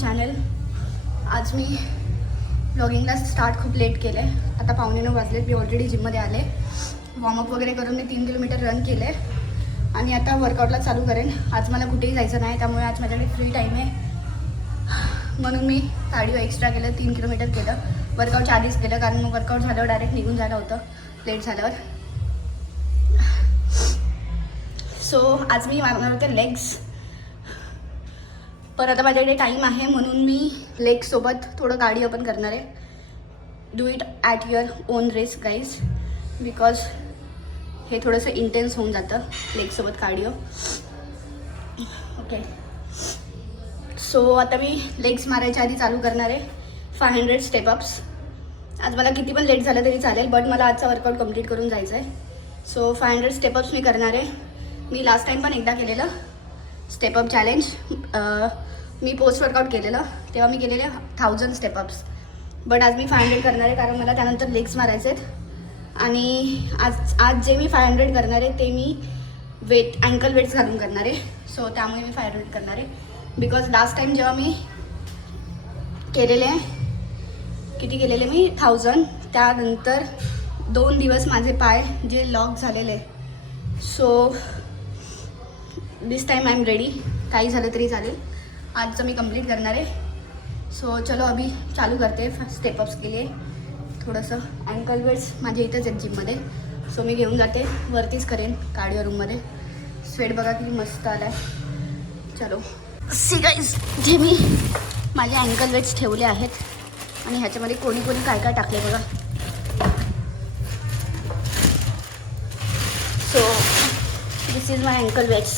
Channel. आज मी ब्लॉगिंगला start खूप late केलं आहे. आता 8:45 वाजलेत. मी ऑलरेडी जिममध्ये आले. वॉर्मअप वगैरे करून मी 3 किलोमीटर रन केले आणि आता वर्कआउटला चालू करेन. आज मला कुठेही जायचं नाही, त्यामुळे आज माझ्याकडे फ्री टाईम आहे. म्हणून मी कार्डिओ एक्स्ट्रा केलं, 3 किलोमीटर केलं. वर्कआउटच्या आधीच केलं, कारण मग वर्कआउट झाल्यावर डायरेक्ट निघून झालं होतं लेट झाल्यावर. सो आज मी मारणार होते लेग्स, पण आता माझ्याकडे टाईम आहे म्हणून मी लेगसोबत थोडं कार्डिओ पण करणार आहे. Do it at your on risk guys, because हे थोडंसं इंटेन्स होऊन जातं लेगसोबत कार्डिओ. ओके, सो आता मी लेग्स मारायच्या आधी चालू करणार आहे 500 स्टेपअप्स. आज मला किती पण लेट झालं तरी चालेल, बट मला आजचा वर्कआउट कंप्लीट करून जायचं आहे. सो 500 स्टेपअप्स मी करणार आहे. मी लास्ट टाईम पण एकदा केलेलं स्टेपअप चॅलेंज. मी पोस्ट वर्कआउट केलेलं, तेव्हा मी केलेले 1000 स्टेपअप्स. बट आज मी 500 करणार आहे, कारण मला त्यानंतर लेग्स मारायचे आहेत. आणि आज जे मी 500 करणार आहे ते मी अँकल वेट्स घालून करणार आहे. सो त्यामुळे मी 500 करणार आहे. बिकॉज लास्ट टाईम जेव्हा मी केलेले किती केलेले मी 1000, त्यानंतर 2 दिवस माझे पाय जे लॉक झालेले. So this time I am ready. काही झालं तरी चालेल, आजचं मी कंप्लीट करणार आहे. सो चलो अभी चालू करते. स्टेपअप्स केले, थोडंसं अँकल वेट्स माझ्या इथंच आहेत जिममध्ये. सो मी घेऊन जाते, वरतीच करेन कार्डिओ रूममध्ये. स्वेट बघा किती मस्त आला आहे. चलो सी गाईज, जे मी माझे अँकल वेट्स ठेवले आहेत आणि ह्याच्यामध्ये कोणी कोणी काय काय टाकले बघा. So this is my ankle weights.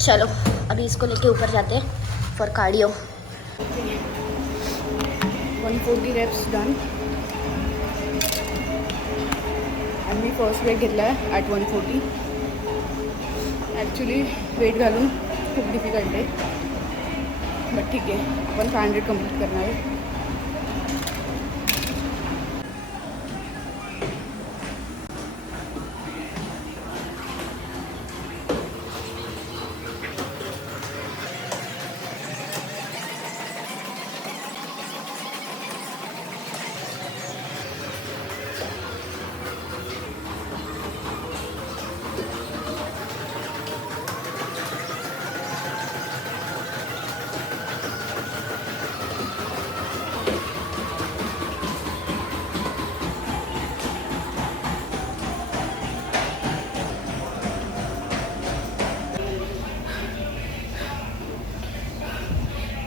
चलो अभी इसको लेके ऊपर जाते हैं फॉर कार्डियो. 140 wraps done. आणि मी फर्स्ट वेट घेतला आहे ॲट 140. ॲक्च्युली वेट घालून खूप डिफिकल्ट आहे, बट ठीक आहे, आपण 500 कंप्लीट करणार आहे.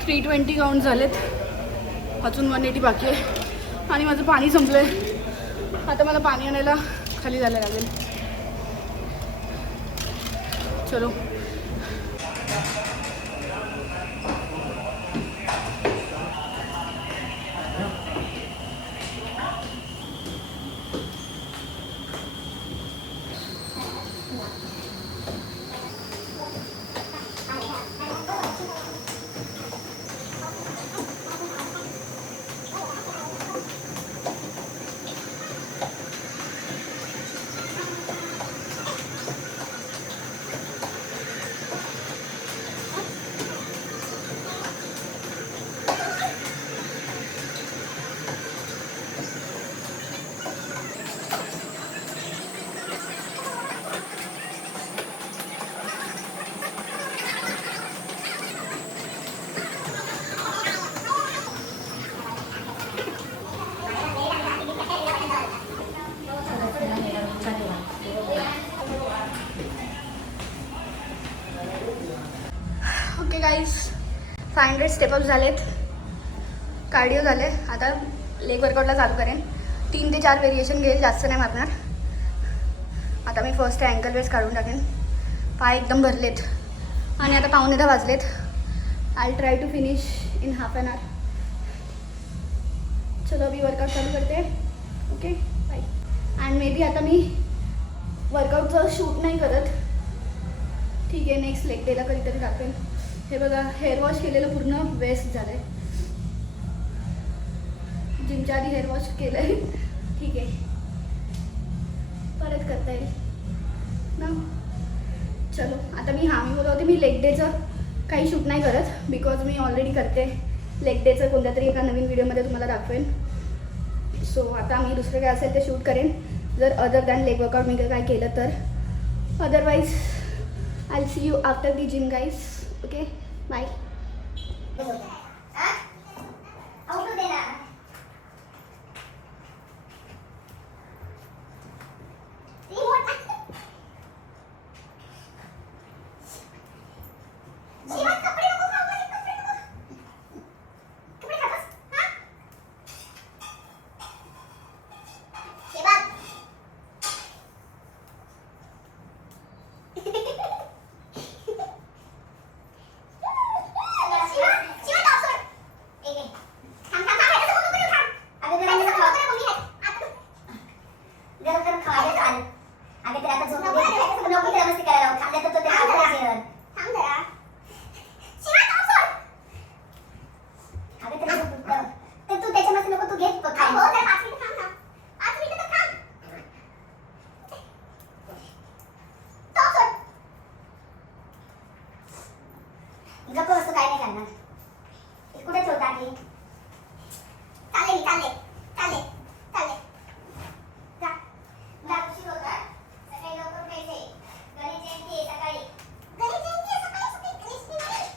थ्री 320 काउंट झालेत, अजून 180 बाकी आहे. आणि माझं पाणी संपलं आहे. आता मला पाणी आणायला खाली जायला लागेल. चलो ओके गाईज, 500 स्टेपअप झालेत, कार्डिओ झाले. आता लेग वर्कआउटला चालू करेन. 3 ते 4 व्हेरिएशन घेईल, जास्त नाही मारणार. आता मी फर्स्ट अँकल वेट्स काढून टाकेन. पाय एकदम भरलेत आणि आता 9:15 वाजलेत. I try to finish in half an hour. चलो अभी वर्कआउट चालू करते. Okay bye. And maybe आता मी वर्कआउटचं शूट नाही करत, ठीक आहे. नेक्स्ट लेग डेला कधीतरी टाकेन. हे बघा, हेअर वॉश केलेलं पूर्ण वेस्ट झालं आहे. जिमच्या आधी हेअर वॉश केलं आहे, ठीक आहे, परत करता येईल ना. चलो आता मी बोलत होते, मी लेग डेचं काही शूट नाही करत बिकॉज मी ऑलरेडी करते. लेग डेचं कोणत्या तरी एका नवीन व्हिडिओमध्ये तुम्हाला दाखवेन. सो आता मी दुसरं काय असेल ते शूट करेन जर अदर दॅन लेग वर्कआउट मी काय केलं तर. Otherwise I will see you after the gym guys. Okay bye. गप्प वस्तू काय नाही करणार. कुठे ठेवता की चालेल चालेल चालेल चालेल जा जा. उशीर होता. सकाळी लवकर उठायचे. गणेश जयंती आहे सकाळी. गणेश जयंती आहे सकाळी. गणेश जयंती बाय.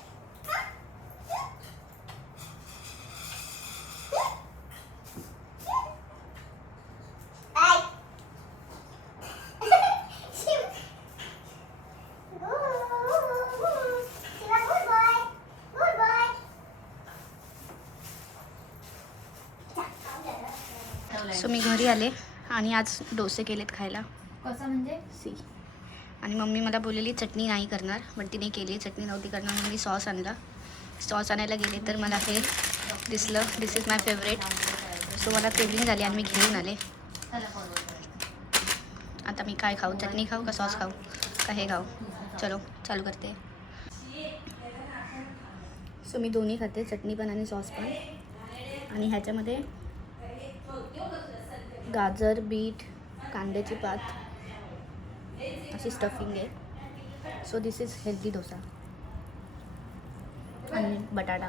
सो मी घरी आले आणि आज डोसे केलेत खायला. कसं म्हणजे सी. आणि मम्मी मला बोललेली चटणी नाही करणार पण तिने केली. चटणी नव्हती करणार म्हणून मी सॉस आणला. सॉस आणायला गेले तर मला हे दिसलं. दिस इज माय फेवरेट. सो मला क्रेविंग झाली आणि मी घेऊन आले. आता मी काय खाऊ? चटणी खाऊ का सॉस खाऊ का हे खाऊ? चलो चालू करते. सो मी दोन्ही खाते, चटणी पण आणि सॉस पण. आणि ह्याच्यामध्ये गाजर, बीट, कांद्याची पात अशी स्टफिंग आहे. So this is healthy dosa आणि बटाटा.